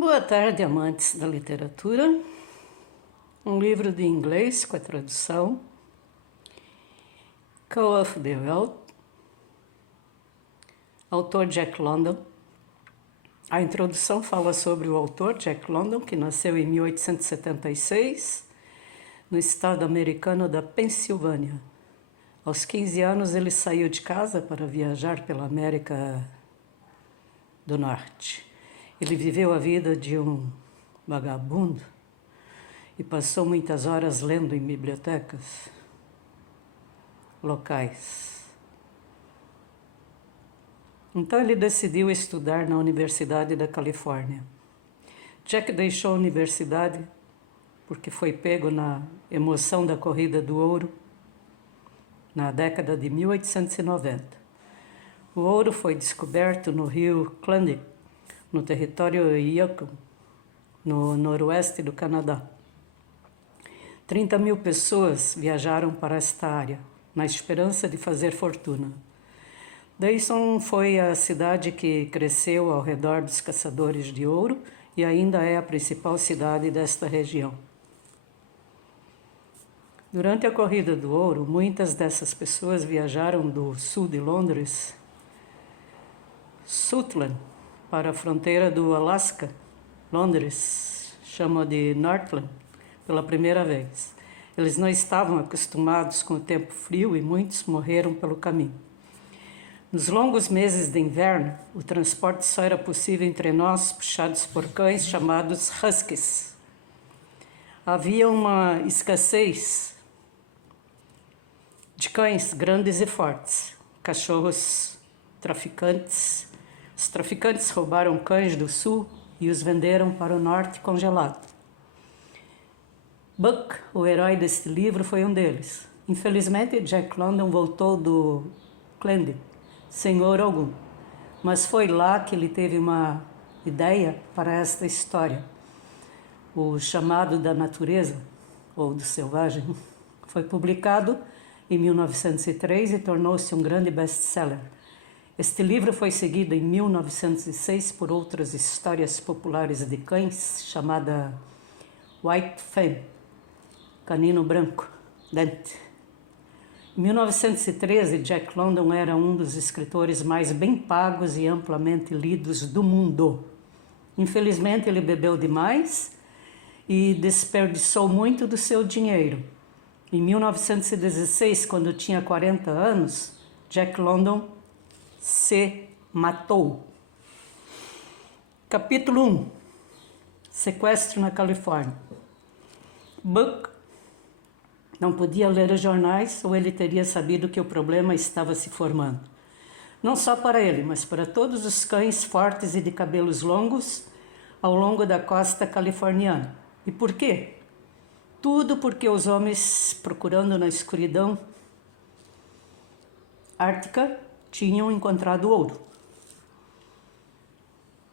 Boa tarde, amantes da literatura. Um livro de inglês com a tradução. Call of the Wild. Autor Jack London. A introdução fala sobre o autor Jack London, que nasceu em 1876, no estado americano da Pensilvânia. Aos 15 anos, ele saiu de casa para viajar pela América do Norte. Ele viveu a vida de um vagabundo e passou muitas horas lendo em bibliotecas locais. Então ele decidiu estudar na Universidade da Califórnia. Jack deixou a universidade porque foi pego na emoção da Corrida do Ouro na década de 1890. O ouro foi descoberto no rio Klondike, no território Yukon, no noroeste do Canadá. 30 mil pessoas viajaram para esta área, na esperança de fazer fortuna. Dayton foi a cidade que cresceu ao redor dos caçadores de ouro e ainda é a principal cidade desta região. Durante a Corrida do Ouro, muitas dessas pessoas viajaram do sul de Londres, Sutherland, para a fronteira do Alasca. Londres chama de Northland pela primeira vez. Eles não estavam acostumados com o tempo frio e muitos morreram pelo caminho. Nos longos meses de inverno, o transporte só era possível entre nós, puxados por cães chamados huskies. Havia uma escassez de cães grandes e fortes, cachorros traficantes. Os traficantes roubaram cães do sul e os venderam para o norte congelado. Buck, o herói deste livro, foi um deles. Infelizmente, Jack London voltou do Klondike sem ouro algum, mas foi lá que ele teve uma ideia para esta história. O Chamado da Natureza, ou do Selvagem, foi publicado em 1903 e tornou-se um grande best-seller. Este livro foi seguido em 1906 por outras histórias populares de cães, chamada White Fang, Canino Branco, Dante. Em 1913, Jack London era um dos escritores mais bem pagos e amplamente lidos do mundo. Infelizmente, ele bebeu demais e desperdiçou muito do seu dinheiro. Em 1916, quando tinha 40 anos, Jack London se matou. Capítulo 1. Sequestro na Califórnia. Buck não podia ler os jornais ou ele teria sabido que o problema estava se formando. Não só para ele, mas para todos os cães fortes e de cabelos longos ao longo da costa californiana. E por quê? Tudo porque os homens, procurando na escuridão ártica, tinham encontrado ouro.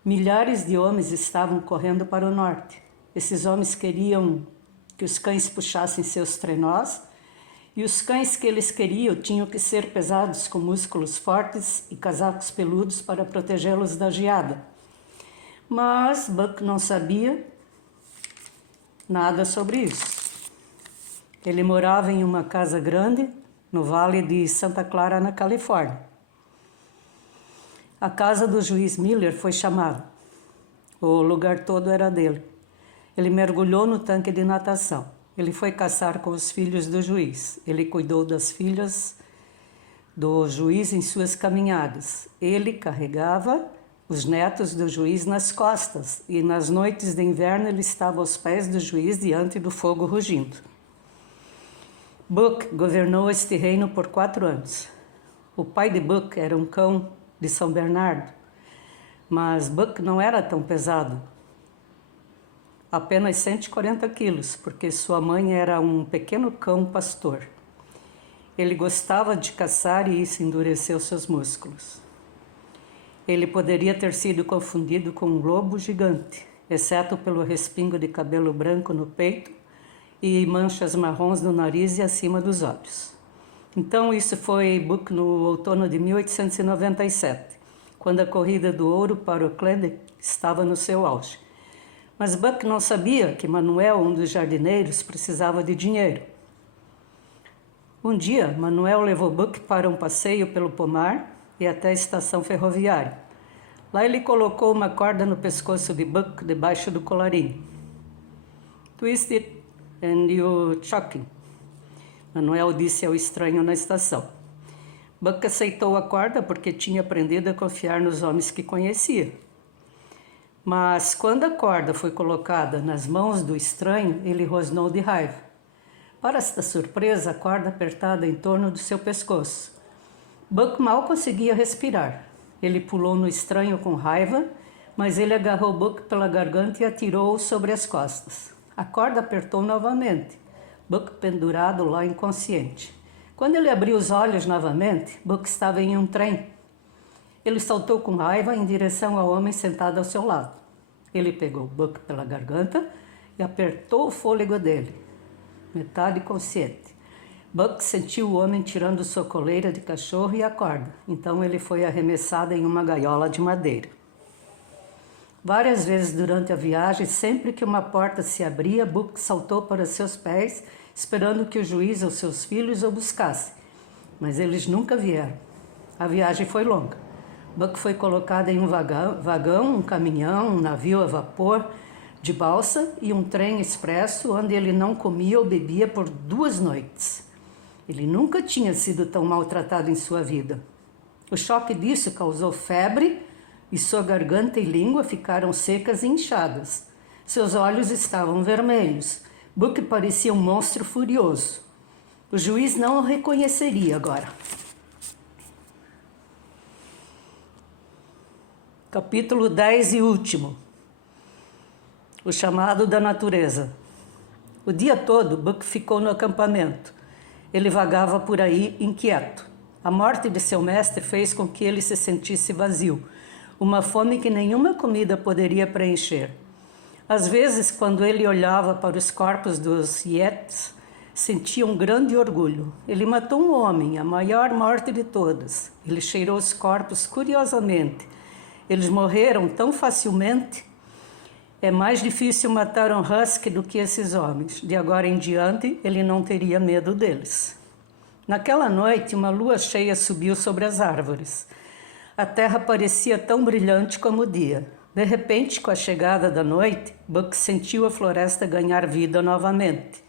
Milhares de homens estavam correndo para o norte. Esses homens queriam que os cães puxassem seus trenós, e os cães que eles queriam tinham que ser pesados com músculos fortes e casacos peludos para protegê-los da geada. Mas Buck não sabia nada sobre isso. Ele morava em uma casa grande no Vale de Santa Clara, na Califórnia. A casa do juiz Miller foi chamada. O lugar todo era dele. Ele mergulhou no tanque de natação. Ele foi caçar com os filhos do juiz. Ele cuidou das filhas do juiz em suas caminhadas. Ele carregava os netos do juiz nas costas e nas noites de inverno ele estava aos pés do juiz diante do fogo rugindo. Buck governou este reino por 4 anos. O pai de Buck era um cão de São Bernardo, mas Buck não era tão pesado, apenas 140 quilos, porque sua mãe era um pequeno cão pastor. Ele gostava de caçar e isso endureceu seus músculos. Ele poderia ter sido confundido com um lobo gigante, exceto pelo respingo de cabelo branco no peito e manchas marrons no nariz e acima dos olhos. Então isso foi Buck no outono de 1897, quando a corrida do ouro para o Klondike estava no seu auge. Mas Buck não sabia que Manuel, um dos jardineiros, precisava de dinheiro. Um dia, Manuel levou Buck para um passeio pelo pomar e até a estação ferroviária. Lá ele colocou uma corda no pescoço de Buck debaixo do colarinho. "Twist it and you choke him", Manuel disse ao estranho na estação. Buck aceitou a corda porque tinha aprendido a confiar nos homens que conhecia. Mas quando a corda foi colocada nas mãos do estranho, ele rosnou de raiva. Para esta surpresa, a corda apertada em torno do seu pescoço. Buck mal conseguia respirar. Ele pulou no estranho com raiva, mas ele agarrou Buck pela garganta e atirou-o sobre as costas. A corda apertou novamente. Buck pendurado lá inconsciente. Quando ele abriu os olhos novamente, Buck estava em um trem. Ele saltou com raiva em direção ao homem sentado ao seu lado. Ele pegou Buck pela garganta e apertou o fôlego dele, metade consciente. Buck sentiu o homem tirando sua coleira de cachorro e a corda. Então ele foi arremessado em uma gaiola de madeira. Várias vezes durante a viagem, sempre que uma porta se abria, Buck saltou para seus pés, esperando que o juiz ou seus filhos o buscassem. Mas eles nunca vieram. A viagem foi longa. Buck foi colocado em um vagão, um caminhão, um navio a vapor de balsa e um trem expresso, onde ele não comia ou bebia por 2 noites. Ele nunca tinha sido tão maltratado em sua vida. O choque disso causou febre e sua garganta e língua ficaram secas e inchadas. Seus olhos estavam vermelhos. Buck parecia um monstro furioso. O juiz não o reconheceria agora. Capítulo 10 e último. O chamado da natureza. O dia todo, Buck ficou no acampamento. Ele vagava por aí inquieto. A morte de seu mestre fez com que ele se sentisse vazio, uma fome que nenhuma comida poderia preencher. Às vezes, quando ele olhava para os corpos dos Yetis, sentia um grande orgulho. Ele matou um homem, a maior morte de todas. Ele cheirou os corpos curiosamente. Eles morreram tão facilmente. É mais difícil matar um husky do que esses homens. De agora em diante, ele não teria medo deles. Naquela noite, uma lua cheia subiu sobre as árvores. A terra parecia tão brilhante como o dia. De repente, com a chegada da noite, Buck sentiu a floresta ganhar vida novamente.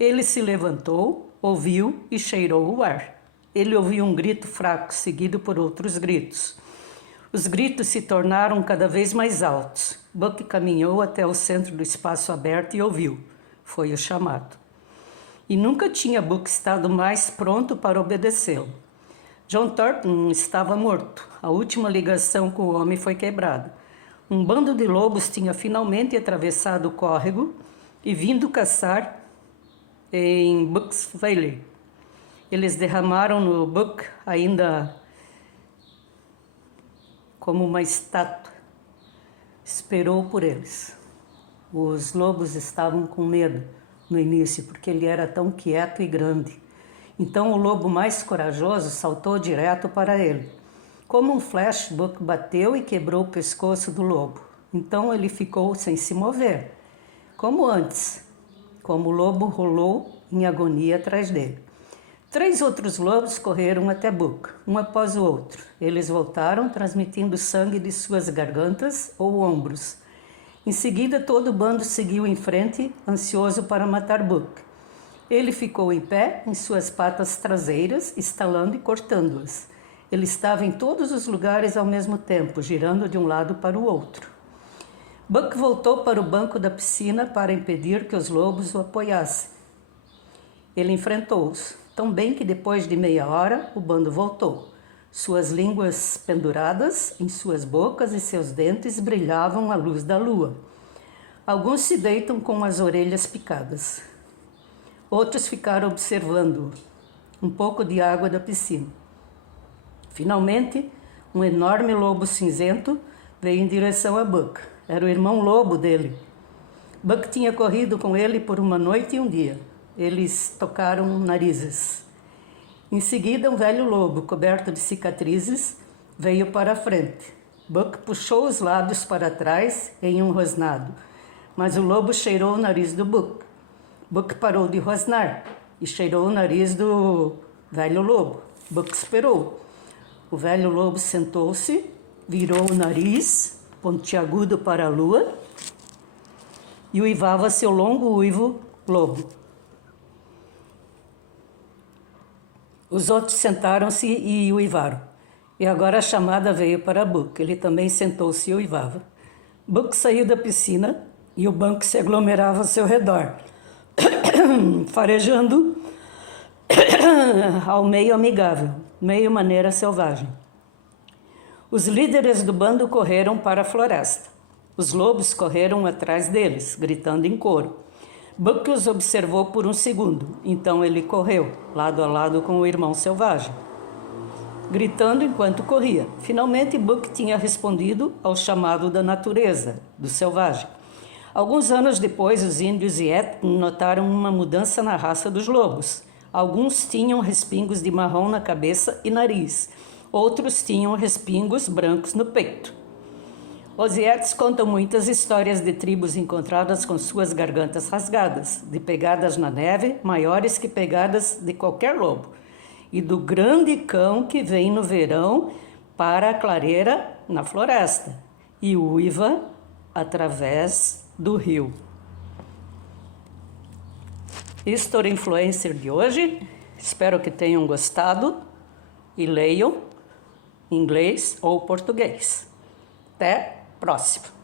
Ele se levantou, ouviu e cheirou o ar. Ele ouviu um grito fraco, seguido por outros gritos. Os gritos se tornaram cada vez mais altos. Buck caminhou até o centro do espaço aberto e ouviu. Foi o chamado. E nunca tinha Buck estado mais pronto para obedecê-lo. John Thornton estava morto. A última ligação com o homem foi quebrada. Um bando de lobos tinha finalmente atravessado o córrego e vindo caçar em Buck's Valley. Eles derramaram no Buck ainda como uma estátua. Esperou por eles. Os lobos estavam com medo no início, porque ele era tão quieto e grande. Então o lobo mais corajoso saltou direto para ele. Como um flash, Buck bateu e quebrou o pescoço do lobo. Então ele ficou sem se mover, como antes, como o lobo rolou em agonia atrás dele. 3 outros lobos correram até Buck, um após o outro. Eles voltaram, transmitindo sangue de suas gargantas ou ombros. Em seguida, todo o bando seguiu em frente, ansioso para matar Buck. Ele ficou em pé, em suas patas traseiras, estalando e cortando-as. Ele estava em todos os lugares ao mesmo tempo, girando de um lado para o outro. Buck voltou para o banco da piscina para impedir que os lobos o apoiassem. Ele enfrentou-os, tão bem que depois de meia hora o bando voltou. Suas línguas penduradas em suas bocas e seus dentes brilhavam à luz da lua. Alguns se deitam com as orelhas picadas. Outros ficaram observando um pouco de água da piscina. Finalmente, um enorme lobo cinzento veio em direção a Buck. Era o irmão lobo dele. Buck tinha corrido com ele por uma noite e um dia. Eles tocaram narizes. Em seguida, um velho lobo, coberto de cicatrizes, veio para a frente. Buck puxou os lábios para trás em um rosnado. mas o lobo cheirou o nariz do Buck. Buck parou de rosnar e cheirou o nariz do velho lobo. Buck esperou. O velho lobo sentou-se, virou o nariz, pontiagudo para a lua, e uivava seu longo uivo lobo. Os outros sentaram-se e uivaram. E agora a chamada veio para Buck. Ele também sentou-se e uivava. Buck saiu da piscina e o banco se aglomerava ao seu redor, farejando ao meio amigável, meio maneira selvagem. Os líderes do bando correram para a floresta. Os lobos correram atrás deles, gritando em coro. Buck os observou por um segundo, então ele correu, lado a lado com o irmão selvagem, gritando enquanto corria. Finalmente, Buck tinha respondido ao chamado da natureza, do selvagem. Alguns anos depois, os índios Yet notaram uma mudança na raça dos lobos. Alguns tinham respingos de marrom na cabeça e nariz, outros tinham respingos brancos no peito. Os Yetis contam muitas histórias de tribos encontradas com suas gargantas rasgadas, de pegadas na neve maiores que pegadas de qualquer lobo, e do grande cão que vem no verão para a clareira na floresta e uiva através do rio. History Influencer de hoje, espero que tenham gostado e leiam inglês ou português. Até próximo!